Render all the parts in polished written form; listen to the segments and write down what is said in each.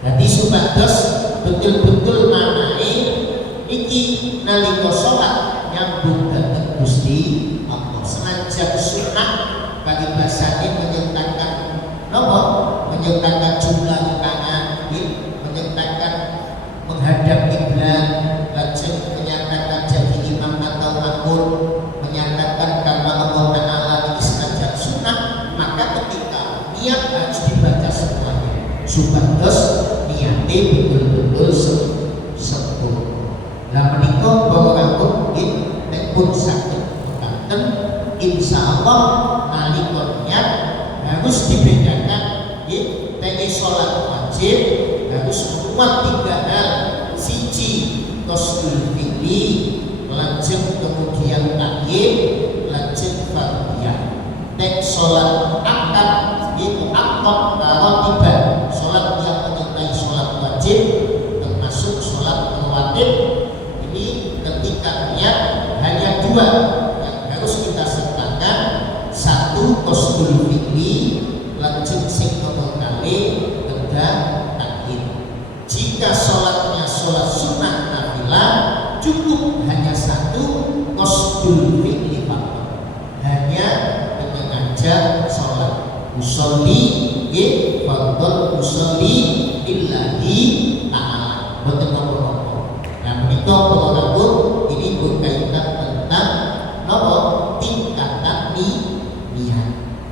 Jadi supados betul-betul manahe iki nalika salat nyambung dhateng Gusti Allah. Senajak sunah paribasane menyertakan napa? Menyertakan jumlah tangan, menyertakan menghadap kiblat, lajeng menyatakan jadi imam atau makmum, menyatakan karena Allah Ta'ala ini senajak sunah, maka ketika niat harus dibaca semuanya supados niate betul-betul sempurna. Lah menika para mungkin nek pun saged mekaten insyaallah nalika niat harus dibedakan nggih teke salat wajib harus kuat 3 hal. Siji qasdul fi'li, lajeng kemudian takyid, lajeng fardhiyah. Nek salat akad itu akad ratiban, salat yang menyertai salat wajib termasuk salat rawatib. Ini ketika niat hanya 2 yang harus kita sertakan. Satu qasdul fi'li, lajeng sing nomor kali kedah takyid. Jika sholatnya sholat sunnah nafilah cukup hanya 1 qasdul fi'li, hanya menyengaja sholat usolli fardhon usolli lillahi ta'ala boten napa-napa. Nah menika para ini berkaitan tentang napa tingkatan niat.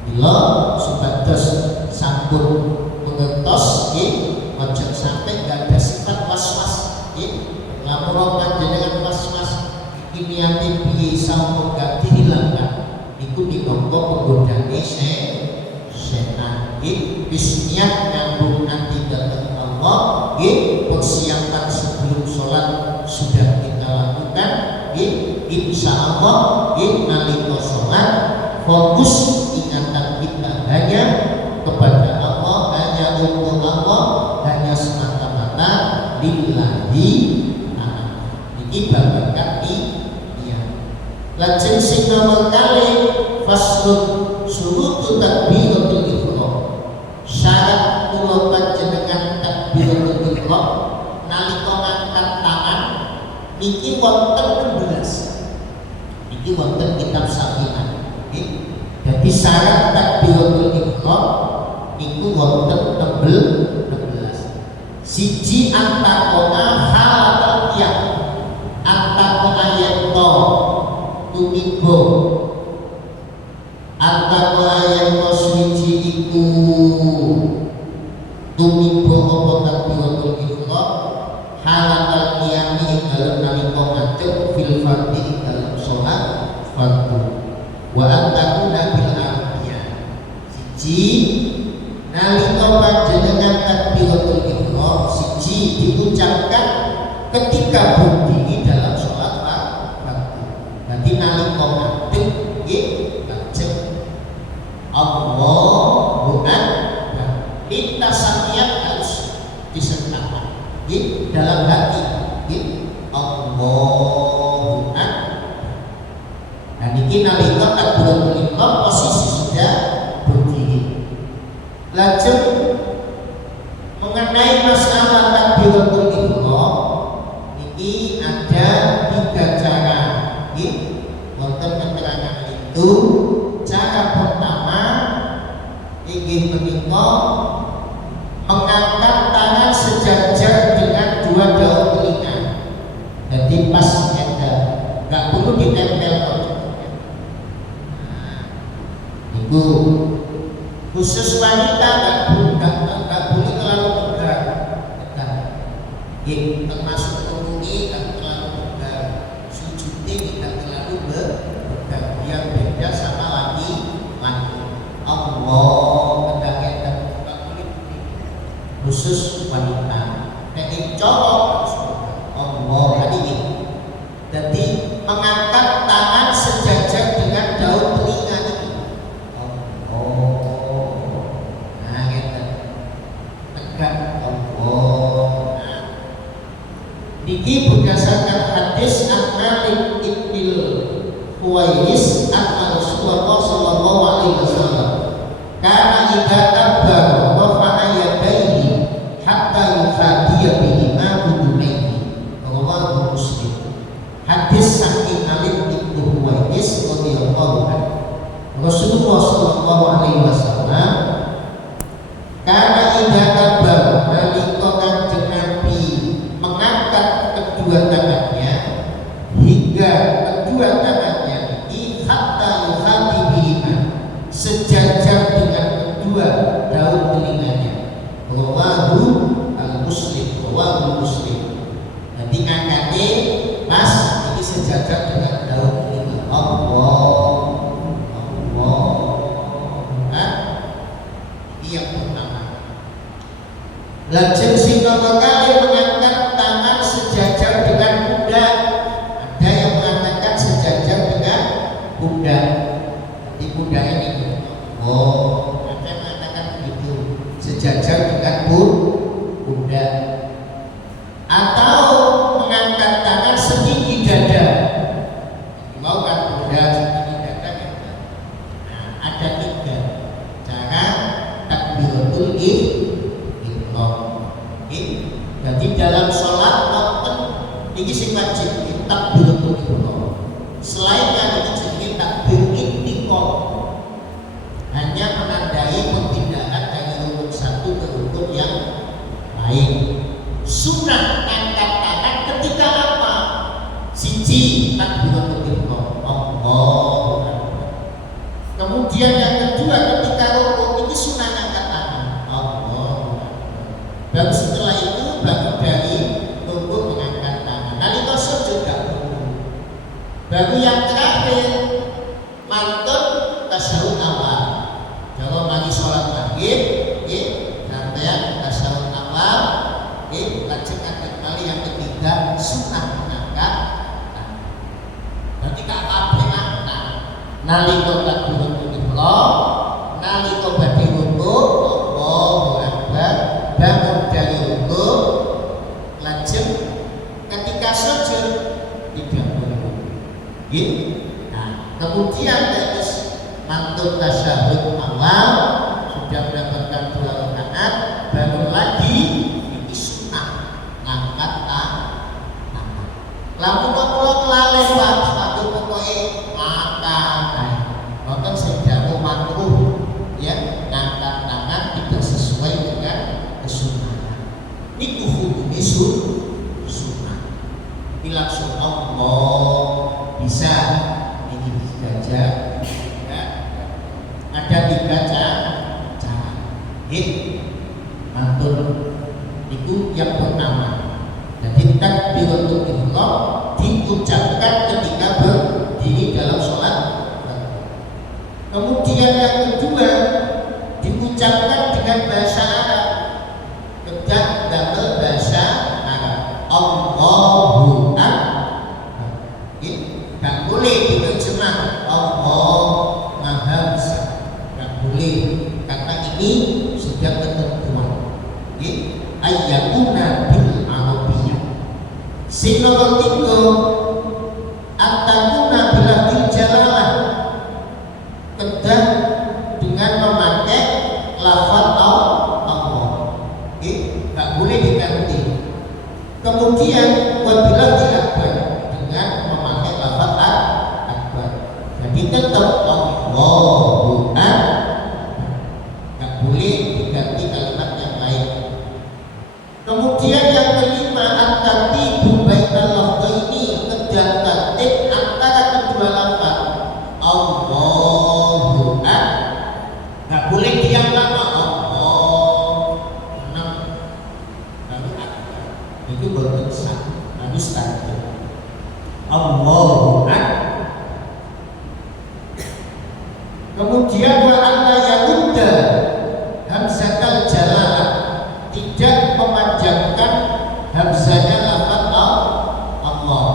Bila supados sampun mengertos aja sampai gak ada sifat was-was lamun panjenengan was-was ini ati piye sampun gak dihilangkan niku minangka penggodane setan wis niat nyambung ati dhateng Allah persiapan sebelum sholat sudah kita lakukan insyaallah nalika sholat fokus ingatan kita hanya kepada Allah, hanya untuk Allah, hanya semata-mata lillahi ta'ala. Ini babakan niat. Lajeng sing nomor kali faslun surutu takbiratul ihram. Syarat kula panjenengan takbiratul ihram nalika ngangkat tangan niki wonten 16. Niki wonten kitab Sahihah. Jadi syarat takbiratul ihram niku wonten 16. Siji antakona halatal qiyam, antakona yento tumibo, antakona yento suci iku tumibo apa takbiratul ihram halatal qiyam ing dalem nalika ngadeg fil fardhi ing dalem salat fardhu. Wa antakuna bil arabiyah. Siji nalika panjenengan takbiratul ihram siji diucapkan ketika berdiri dalam sholat fardhu. Nanti nalika ngadeg lajeng Allahu Akbar. Minta saniat harus disertakan dalam hati Allahu Akbar. Nah niki nalika takbiratul ihram posisi sudah berdiri. Lajeng mengenai masalah takbiratul ihram niki ada 3 cara. Wonten keterangan itu cara pertama inggih menika mengangkat tangan sejajar dengan 2 daun telinga. Jadi pas ada, nggak perlu ditempel. Ibu khusus wanita nggak boleh terlalu tegar, termasuk mengungi nggak terlalu tegar, sujudnya tidak terlalu tegar, yang beda sama laki-laki. Allah tegaknya nggak boleh khusus wanita. Kayak cowok Allah tadi ini. Jadi mengangkat tangan sejajar dengan daun telinga itu. Niki berdasarkan hadis An-Malik ibn Huwairis anna Rasulullah sallallahu alaihi wasallam kana idza kabbara rafa'a yadayhi hatta tandai mas ini sejajar dengan daun lima. Allah. Ini yang pertama. Lajeng sing nomor kali mengangkat tangan sejajar dengan pundak. Ada yang mengatakan sejajar dengan pundak. Di pundak ini. Ada yang mengatakan begitu. Sejajar dengan pundak. Atau mengangkat tangan setinggi dada. Mau kan pundak setinggi dada kan? Nah, ada tiga cara takbiratul ihram. Jadi dalam sholat wonten iki sing wajib takbiratul ihram. Selain yang ini jenenge takbir intiqal. Hanya menandai perpindahan dari rukun satu ke rukun yang lain. Sunnah angkat tangan ketika apa? Siji takbiratul ihram. Allahu Akbar. Kemudian yang kedua ketika rukun ini sunnah angkat tangan. Allahu Akbar. Baru setelah itu baru dari rukun mengangkat tangan. Nalika sujud gak perlu. Baru yang terakhir mantun tasyahud awal. Kalau mari sholat maghrib, sampeyan tasyahud awal. Lajeng kali yang ketiga sunnah mengangkat tangan. Berarti gak kabeh angkat. Nalika takbiratul ihram, nalika badhe rukuk, Allahu Akbar, bangun dari rukuk, lajeng ketika sujud tidak perlu. Nah, kemudian terus mantun tasyahud awal sudah mendapatkan 2 rakaat, baru lagi lamun kula kelalen Pak, waktu pokoke makan. Wonten sing dawuh makruh ya, ngangkat tangan tidak sesuai dengan kesunahan. Niku hukume sunnah. Langsung Allah bisa ini gajah. Ya. Ada 3 cara. Mantul itu yang pertama. Jadi takbiratul ihram diucapkan ketika berdiri dalam sholat. Kemudian yang kedua diucapkan dengan bahasa Arab. Kedah double bahasa Arab. Allahu Akbar. Tidak boleh diterjemah Allah Maha Besar. Tidak boleh karena ini sudah ketentuan. Ayyakuna bil Arabiyah. Sing nomor 3 at-takuna bilafdil jalalah. Kedah dengan memakai lafaz Allah. Tidak boleh diganti. Kemudian wabilafdil akbar dengan memakai lafaz akbar. Jadi tetap Allahu Akbar. Tidak boleh diganti kalimat yang lain. Kemudian yang kelima at-tartibu bainal lafzaini, kedah tertib antara kedua lafaz. Allahu Akbar. Enggak boleh diam lama. Allah. Baru akbar. Itu baru sah. Harus tertib. Allahu Akbar. Kemudian wa anna yamudda hamzatal jalalah, tidak memanjangkan hamzanya lafaz Allah.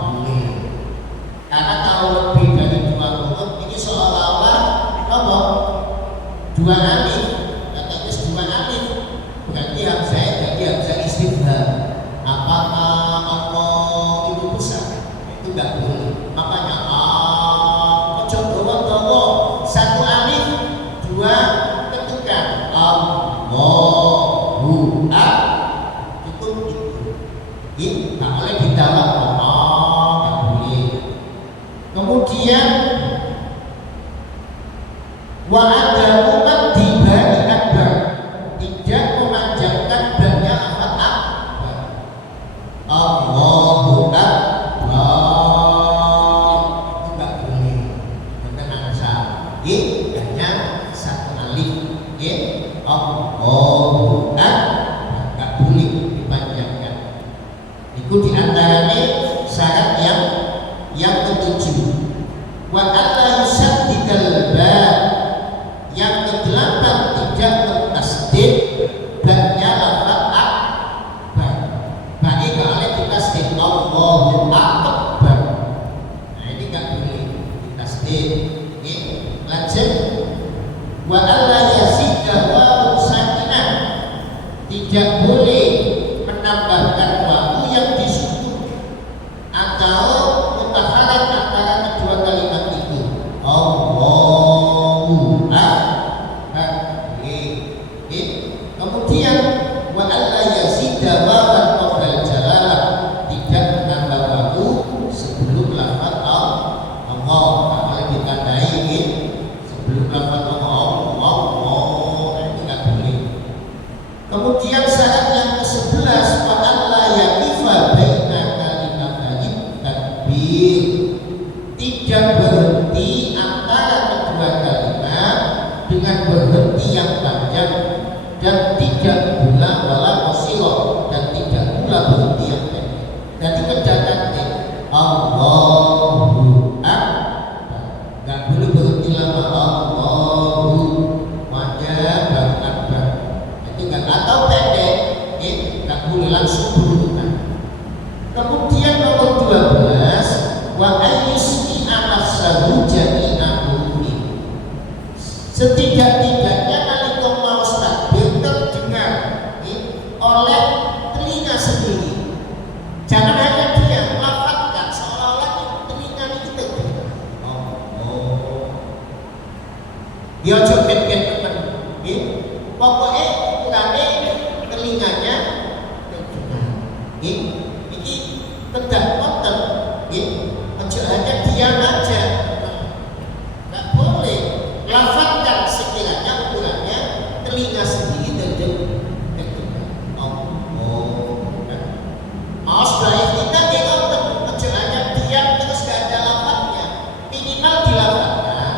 Boleh. Karena kalau lebih dari 2 huruf ini seolah-olah apa? 2 alif. Kata itu 2 alif. Berarti hamzanya jadi hamzah istifham. Apakah Allah itu besar? Itu enggak boleh. Makanya coba 1 alif 2 ketukan Allahu Akbar. Cukup itu. Ini tak boleh ditambah tak boleh. Kemudian wa ada umat di bani akbar, tidak memanjangkan banyak lafaz akbar. Allahu Akbar. Itu enggak boleh. Tenang saja. Hanya 1 alif. Allahu Akbar. Enggak boleh dipanjangkan. Itu diantaranya syarat yang ketujuh. Wa alla yusaddidal ba, yang kedelapan tidak bertasdid bannya lafaz akbar. Bagi kalau ditasdid Allahu akbar, nah ini nggak boleh ditasdid. Lanjut. Wa alla yazida wa sakinah, tidak boleh menambahkan wawu yang disukun atau mutaharrik antara kedua kalimat itu. Allahu akbar. Kemudian wa alla yazida wawan qabla jalalah, tidak menambah wawu sebelum lafaz Allah. Kalau ditandai sebelum lafaz kemudian syarat yang ke-11 wa alla yaqifa baina kalimatain takbir, tidak berhenti antara kedua kalimat dengan berhenti yang panjang dan tidak pula wala qasira, dan tidak pula berhenti yang pendek. Jadi kedatangan Allahu akbar, enggak boleh berhenti lama Allahu wajah baru akbar, atau pendek, nggak boleh langsung berurutan. Kemudian nomor 12 wa ayyusmi amasahu jami'ahu, setidak-tidaknya nalika mau takbir terdengar oleh telinga sendiri. Jangan hanya dia melafatkan seolah-olah telinga itu terdengar. Dia joget-joget teman, pokoknya ukurannya telinganya terdengar. Ini kedah konten, ojo hanya diam aja, nggak boleh. Lafazkan sekiranya ukurannya telinga sendiri terdengar. Mau sebaik kita konten, ojo hanya diam terus gak ada lafaznya. Minimal dilafazkan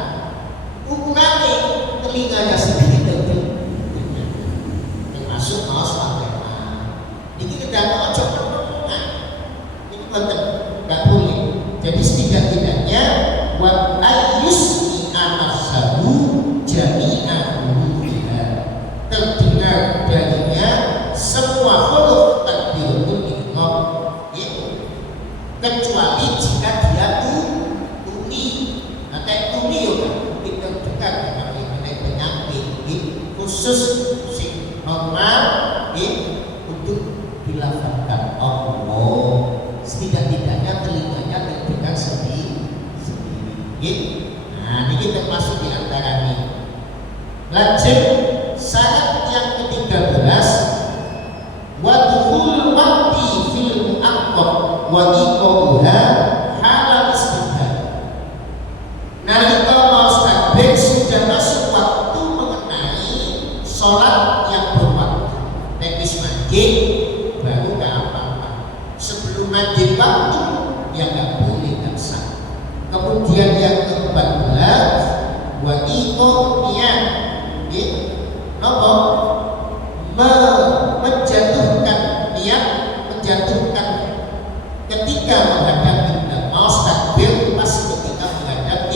ukurannya telinganya sendiri terdengar. Masuk maus pakai ini kita mau coba ini konten nggak boleh. Jadi setidak-tidaknya wa ayyusmi amasahu jami'ahu biha, terdengar darinya semua huruf takbiratul ihram, kecuali jika dia tuli. Nah kayak tuli ya kan tidak terdengar dengan penyakit khusus normal untuk dilafazkan Allah, setidak-tidaknya telinganya terdengar sendiri. Nah ini kita masuk di antara ini. Lanjut syarat yang ke-13 wa dukhul waqti fil mu'aqqab wa iqamuha halal istibdal. Nalika mau takbir sudah masuk waktu mengenai sholat yang berwaktu. Teknis maghrib baru gak apa-apa. Sebelum maghrib waktu yang gak boleh gak sah. Kemudian yang ke-14 wa iqamiyah, menjatuhkan niat, menjatuhkan ketika menghadap kiblat. Mau takbir pas ketika menghadap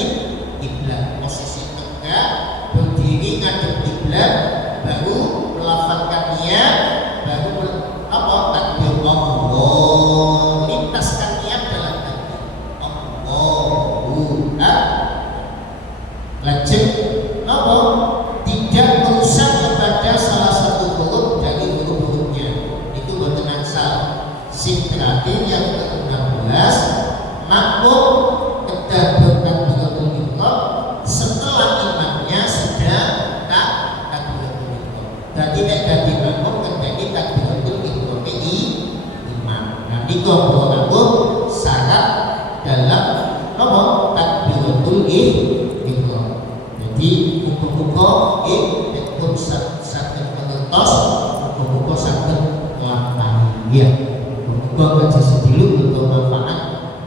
kiblat, posisi tegak berdiri ngadep kiblat, baru melafazkan niat, baru takbir Allah, lintaskan niat dalam takbir Allahu akbar. Lanjut tidak merusak kepada salah satu huruf dari huruf-hurufnya, itu boten angsal. Sing terakhir yang ke-16 makmum kedah bertakbiratul ihram setelah imamnya sudah takbiratul ihram. Jadi nek dadi makmum terjadi takbiratul ihram ini imam. Nah niku makmum syarat dalam takbiratul ihram. Jadi muga-muga pun saged mengertos, muga-muga saged nglampahi. Muga ngaji sediluk untuk manfaat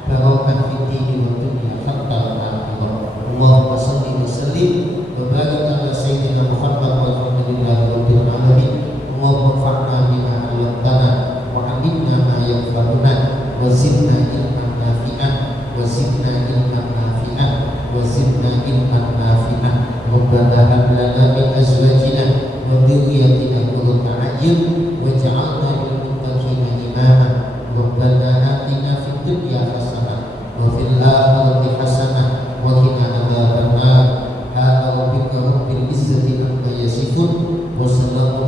barokah fitih wa dunya fatal akhirah. Allahumma shalli wa sallim wa barik ala sayyidina Muhammad walhamdulillahi rabbil alamin. Allahumma fa'na bima 'allamtana wa 'allimna ma yanfa'una wasallam